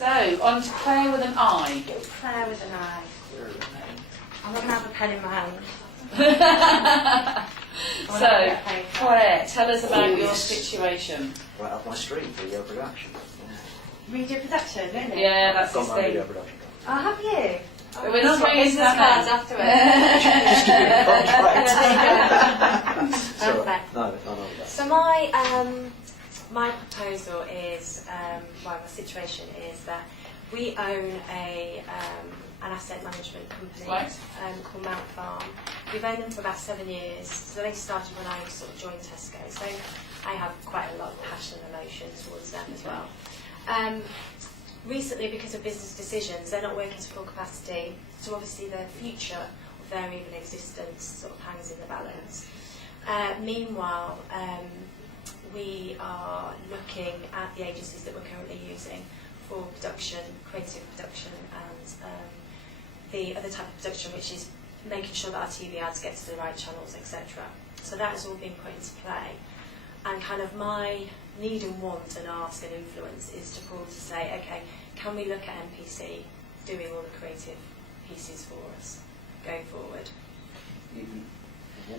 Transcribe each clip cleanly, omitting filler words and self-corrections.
So, on to Claire with an I. Claire with an I. I'm not going to have a pen in my hand. So, Claire, tell us about your situation. Right up my street, video production. Media production, really? Yeah, that's his Got my video thing. production. Oh, have you? But we're not going into business cards that afterwards. So, Perfect. no, I know that. So my proposal is, my situation is that we own an asset management company Right. called Mount Farm. We've owned them for about 7 years. So they started when I sort of joined Tesco. So I have quite a lot of passion and emotion towards them as well. Recently, because of business decisions, they're not working to full capacity. So obviously their future of their even existence sort of hangs in the balance. Meanwhile, we are looking at the agencies that we're currently using for production, creative production, and the other type of production, which is making sure that our TV ads get to the right channels, etc. So that has all been put into play. And kind of my need and want and ask and influence is to call to say, okay, can we look at MPC doing all the creative pieces for us going forward?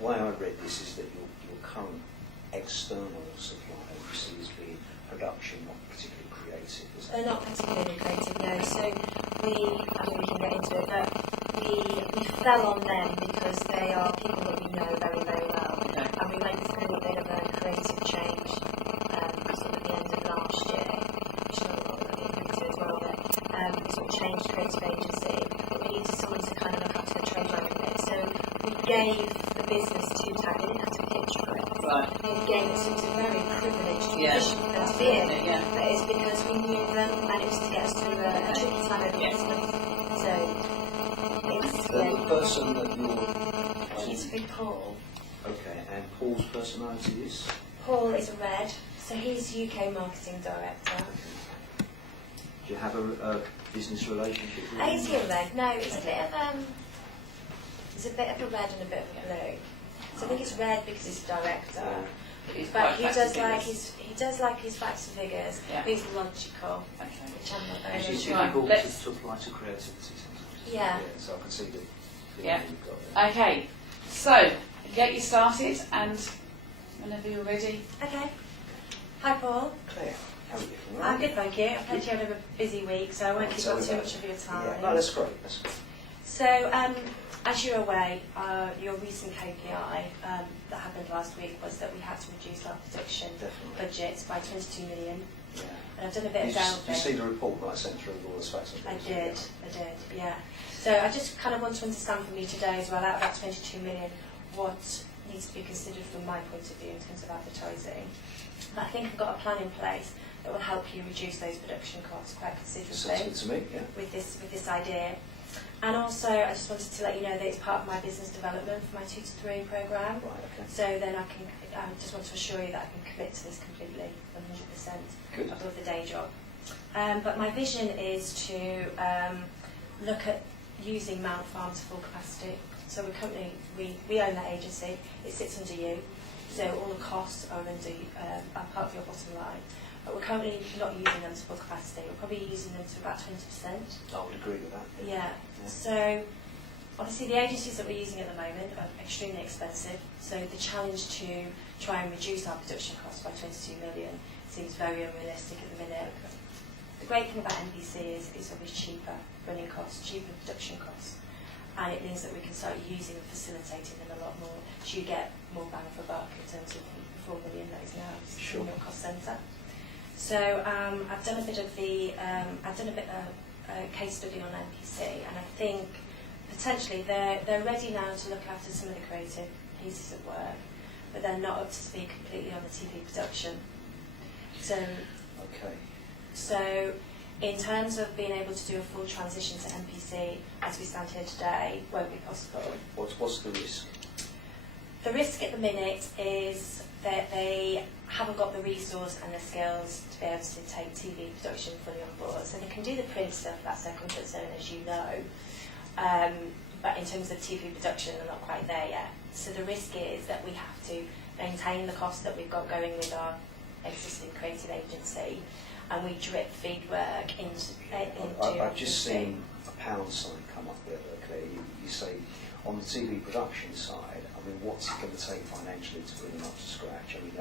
Why I read this is that your current external supplier receives the production, not particularly creative. Is that They're not particularly creative, no. So we can get into it, but we fell on them because they are people that we know very, very well. Okay. And we went through a bit of a creative change sort of at the end of last year, which is not a lot that we've been into as well, but we sort of changed creative agency, but we needed someone to kind of look after the trade line a bit. So we gave the business to tag, they didn't have to pitch for it. Right. We gave it, so it's a very privileged Yeah. position for them to be in. Yeah. But it's because we knew them and it was to get us through a tricky time over Christmas. So it's the person that you're... he's with Paul. Okay, and Paul's personality is? Paul is a red, so he's UK marketing director. Do you have a business relationship with Is he a red? No, it's a bit of a red and a bit of a blue. So I think it's red because he's a director. He's But quite he facts does and like figures. his facts and figures. Yeah. But he's logical, Okay. which I'm not very It's much. difficult Let's- to apply to creativity sometimes. Yeah. So I can see the Yeah. you've got there. Okay, so get you started, and whenever you're ready. Okay. Hi Paul. Claire, how are you? All I'm right? good, thank you. I've had you had a busy week, so I won't keep up too much of your time. Yeah, no, that's great. That's great. So, as you're aware, your recent KPI that happened last week was that we had to reduce our production Definitely. budget by 22 million. Yeah. And I've done a bit You of see delving. the report that I sent through with all the facts and I figures? did, yeah. So I just kind of want to understand from you today as well, out of that 22 million, what needs to be considered from my point of view in terms of advertising. But I think I've got a plan in place that will help you reduce those production costs quite Sounds considerably good to me, yeah. with this idea. And also, I just wanted to let you know that it's part of my business development for my 2 to 3 programme. Right, okay. So then I just want to assure you that I can commit to this completely, 100% Good. above the day job. But my vision is to look at using Mount Farm to full capacity. So we own that agency. It sits under you. So all the costs are are part of your bottom line. But we're currently not using them to full capacity. We're probably using them to about 20%. I would agree with that. Yeah. So obviously the agencies that we're using at the moment are extremely expensive. So the challenge to try and reduce our production costs by 22 million seems very unrealistic at the minute. The great thing about NBC is it's always cheaper running costs, cheaper production costs. And it means that we can start using and facilitating them a lot more. So you get more bang for buck in terms of the 4 million that is now Sure. in your cost centre. So I've done a bit of a case study on NPC, and I think potentially they're ready now to look after some of the creative pieces of work, but they're not up to speed completely on the TV production. So Okay. in terms of being able to do a full transition to NPC as we stand here today, won't be possible. What's the risk? The risk at the minute is that they haven't got the resource and the skills to be able to take TV production fully on board. So they can do the print stuff, that's their comfort zone, as you know. But in terms of TV production, they're not quite there yet. So the risk is that we have to maintain the cost that we've got going with our existing creative agency and we drip feed work into I've just seen a pound sign come up the other day. You say on the TV production side, I mean, what's it going to take financially to bring them up to scratch? I mean,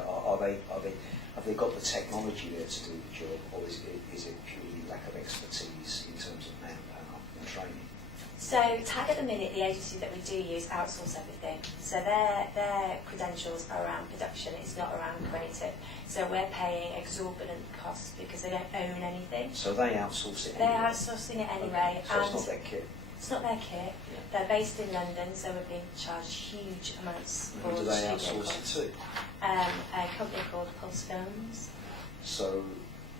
have they got the technology there to do the job, or is it purely lack of expertise in terms of manpower and training? So TAG at the minute, the agency that we do use, outsource everything. So their credentials are around production, it's not around creative. So we're paying exorbitant costs because they don't own anything. So they outsource it They're anyway? outsourcing it anyway. Okay. So it's not their kit? It's not their kit. Yeah. They're based in London, so we're being charged huge amounts for Who do they studio outsource costs. it to? A company called Pulse Films. So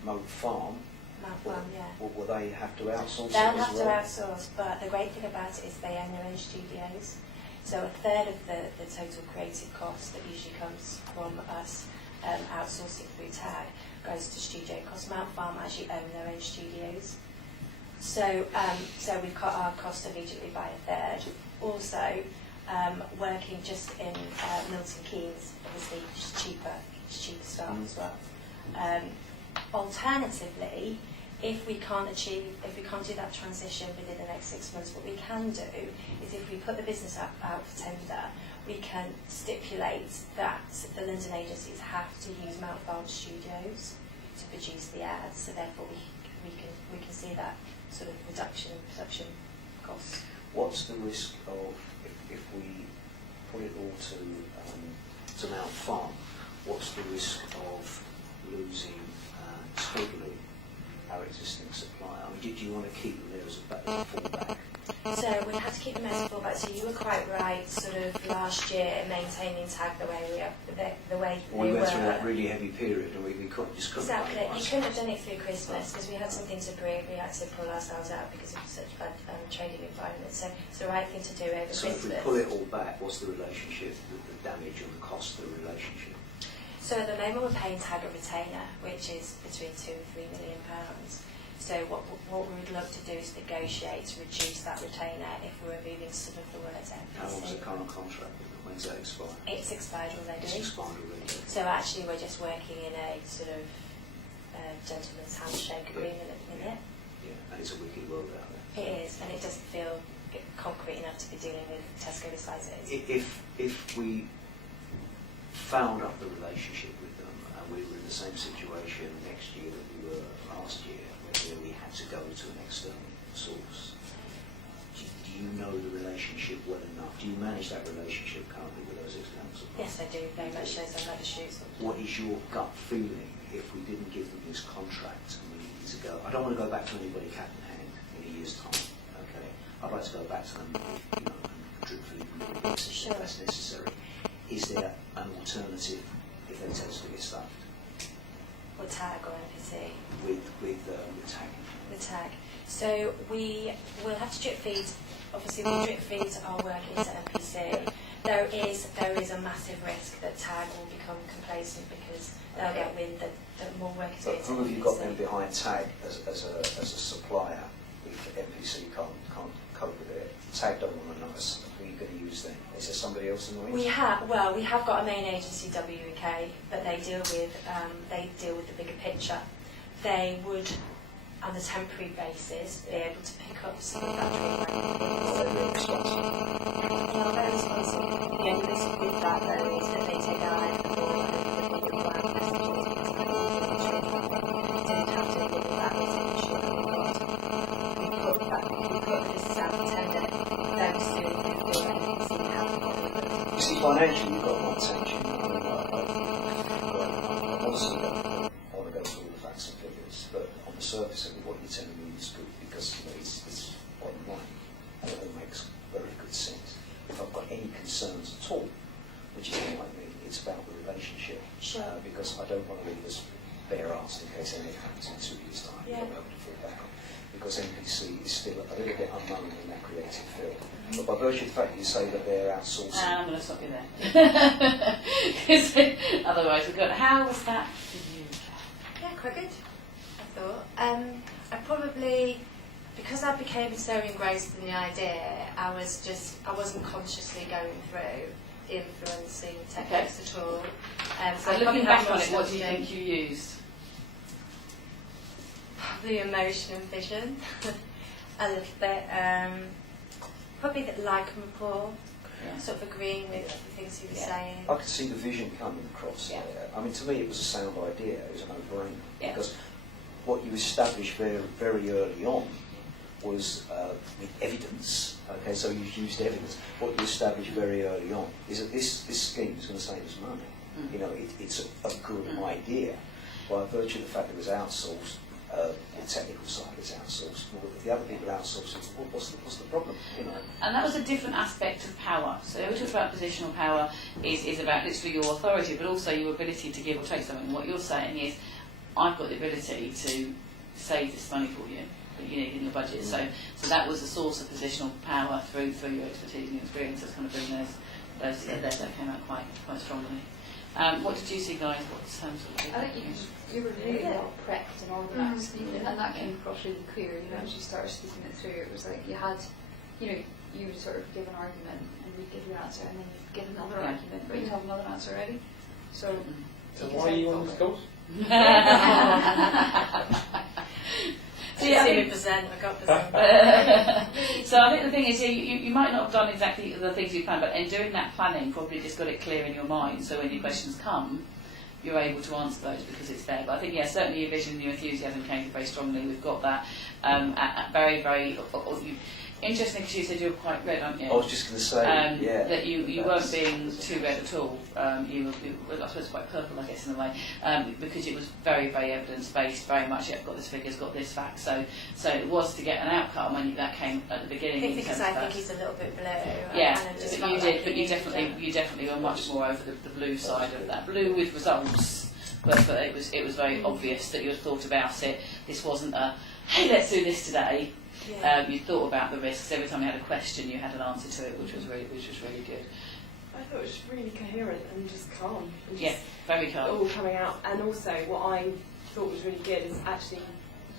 Moat Farm, Mount Farm, yeah. will they have to outsource They'll it as have well? to outsource, but the great thing about it is they own their own studios. So a third of the total creative cost that usually comes from us outsourcing through TAG goes to studio costs. Mount Farm actually own their own studios. So we've cut our cost immediately by a third. Also, working just in Milton Keynes, obviously it's cheaper staff as well. Alternatively, if we can't do that transition within the next 6 months, what we can do is if we put the business out for tender, we can stipulate that the London agencies have to use Mount Farm Studios to produce the ads, so therefore we can see that sort of reduction in production costs. What's the risk of, if we put it all to Mount Farm, what's the risk of losing totally our existing supplier? I mean, did you want to keep them there as a fallback? So we had to keep them as a fallback. So you were quite right, sort of last year, maintaining TAG the way we are, the way We they went were. through that really heavy period and we couldn't just couldn't. Exactly. You couldn't have done it through Christmas because we had something to prove. We had to pull ourselves out because of such bad trading environment. So it's the right thing to do over So Christmas. if we pull it all back, what's the relationship, the damage and the cost of the relationship? So at the moment we're paying TAG a retainer, which is between £2 and £3 million. So what we would love to do is negotiate to reduce that retainer if we're removing some of the words out. How long's the current contract? When's that expire? It's expired already. It's expired already. So actually we're just working in a sort of gentleman's handshake agreement at the minute. Yeah, and it's a wicked world out there. It is, and it doesn't feel concrete enough to be dealing with Tesco the size it is. If we found up the relationship with them and we were in the same situation next year that we were last year, where we had to go to an external source, do you know the relationship well enough? Do you manage that relationship currently with those external suppliers? Yes, I do, very much so. So I never shoot. What is your gut feeling if we didn't give them this contract and we needed to go? I don't want to go back to anybody cap in hand in a year's time. Okay, I'd like to go back to them, and drip feed them if that's necessary. Is there an alternative if they tell us to get stuffed? Or TAG or NPC? With TAG. With TAG. So we will have to drip feed. Obviously, we drip feed our work into NPC. There is a massive risk that TAG will become complacent because they'll get wind that more work is But going to who have you got then behind TAG as a supplier if NPC can't cope with it? TAG don't want to know us. Who are you going to use then? Is there somebody else in the wings? We have got a main agency, WK, but they deal with the bigger picture. They would, on a temporary basis, be able to pick up some of that trade. Are they very responsible? They are very responsible. The only risk with that though is that they take our eye off the ball and the bigger brand messages because they don't have to deal with that message. We put this out for tender very soon before NPC have the body. You see, financially, you've got my attention. I want to go through all the facts and figures, but on the surface of it, what you're telling me is good because it's bottom line and it all makes very good sense. If I've got any concerns at all, which is like me, it's about the relationship. Because I don't want to leave us bare-assed in case anything happens in 2 years' time. Yeah. You'll be able to fall back on. Because NPC is still a little bit unknown in that creative field. But by virtue of the fact that you say that they're outsourcing... I'm going to stop you there. Because otherwise we've got... How was that for you? Yeah, quite good, I thought. I probably, because I became so engrossed in the idea, I wasn't consciously going through influencing techniques at all. So looking back on it, what do you think you used? the emotion and vision a little bit. Probably the like and rapport, sort of agreeing with the things he was saying. I could see the vision coming across there. I mean, to me, it was a sound idea. It was a no-brainer because what you established very, very early on was with evidence. Okay, so you've used evidence. What you established very early on is that this scheme is going to save us money. You know, it's a good idea by virtue of the fact that it was outsourced. The technical side is outsourced. Well, if the other people outsource it, what's the problem? You know. And that was a different aspect of power. So we talked about positional power is about literally your authority, but also your ability to give or take something. What you're saying is, I've got the ability to save this money for you that you need in your budget. So that was a source of positional power through your expertise and your experience. That's kind of bringing those together. That came out quite strongly. What did you see, guys? What sort of I think you were really well prepped and organised, and that came across really clear. You know, as you started speaking it through, it was like you had, you know, you would sort of give an argument and we'd give your answer, and then you'd give another argument, but you'd have another answer ready. So why are you on this course? So I got present. So I think the thing is, you might not have done exactly the things you planned, but in doing that planning, probably just got it clear in your mind. So when your questions come, you're able to answer those because it's there. But I think, certainly your vision and your enthusiasm came through very strongly. We've got that very, very. Interesting, because you said you were quite red, aren't you? I was just going to say, that you weren't being too red at all. You were, I suppose, quite purple, I guess, in a way, because it was very, very evidence-based, very much, got this figures, got this fact. So it was to get an outcome when that came at the beginning. I think because I think he's a little bit blue. Yeah, but you did, but you definitely were much more over the blue side of that. Blue with results, but it was very obvious that you had thought about it. This wasn't a, hey, let's do this today. You thought about the risks. Every time you had a question, you had an answer to it, which was really good. I thought it was really coherent and just calm. And just very calm. All coming out. And also, what I thought was really good is actually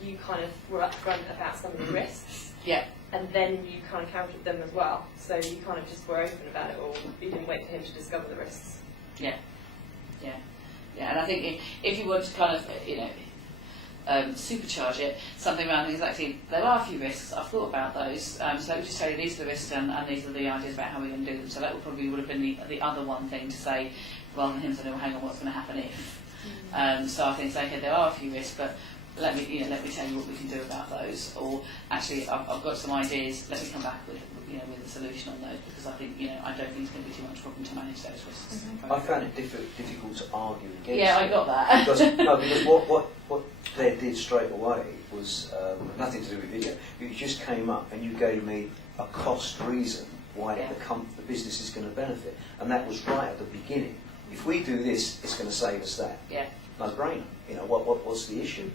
you kind of were upfront about some of the risks. Yeah. And then you kind of countered them as well. So you kind of just were open about it all. You didn't wait for him to discover the risks. Yeah. And I think if you were to kind of, supercharge it, something around things actually, there are a few risks, I've thought about those, so let me just tell you these are the risks and these are the ideas about how we're going to do them. So that would have been the other one thing to say, rather than him saying, well, hang on, what's going to happen if? So I think say, okay, there are a few risks, but let me tell you what we can do about those, or actually I've got some ideas, let me come back with a solution on those, because I think I don't think it's going to be too much problem to manage those risks. I found it difficult to argue against. Yeah, I got that. because what Claire did straight away was nothing to do with video. You just came up and you gave me a cost reason why the business is going to benefit, and that was right at the beginning. If we do this, it's going to save us that. Yeah. No brainer. What's the issue?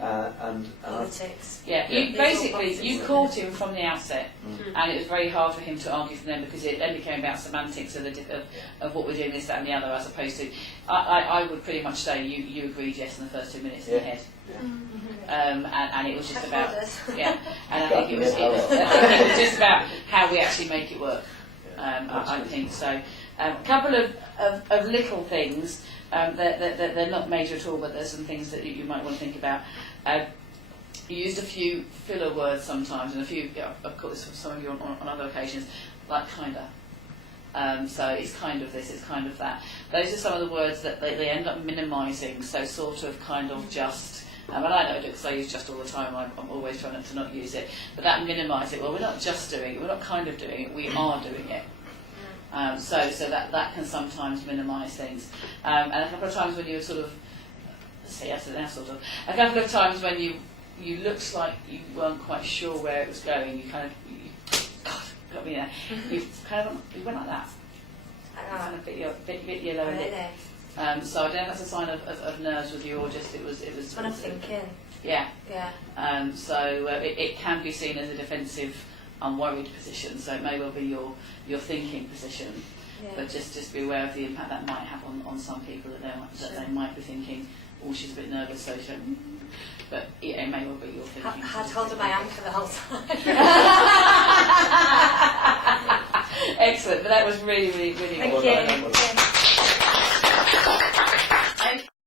And politics. You caught him from the outset, and it was very hard for him to argue from them, because it then became about semantics of what we're doing, this, that, and the other, as opposed to I would pretty much say you agreed yes in the first 2 minutes in your head. And it was just about and I think it was just about how we actually make it work. I think so. A couple of little things. They're not major at all, but there's some things that you might want to think about. You used a few filler words sometimes, and I've caught this from some of you on other occasions, like kinda. So it's kind of this, it's kind of that. Those are some of the words that they end up minimising, so sort of, kind of, just. And I know it because I use just all the time, I'm always trying to not use it, but that minimise it. Well, we're not just doing it, we're not kind of doing it, we are doing it. So that can sometimes minimise things. And a couple of times when you sort of, a couple of times when you looked like you weren't quite sure where it was going, you kind of, God, got me there. You went like that. Kind of bit your lower lip. So I don't know if that's a sign of nerves with you, or just it was. When I'm thinking. Yeah. So it can be seen as a defensive, unworried position. So it may well be your thinking position, but just be aware of the impact that might have on some people, that they might be thinking, oh, she's a bit nervous, so she. But it may well be your thinking. I had hold of my anchor the whole time. Excellent, but that was really, really, really Thank you.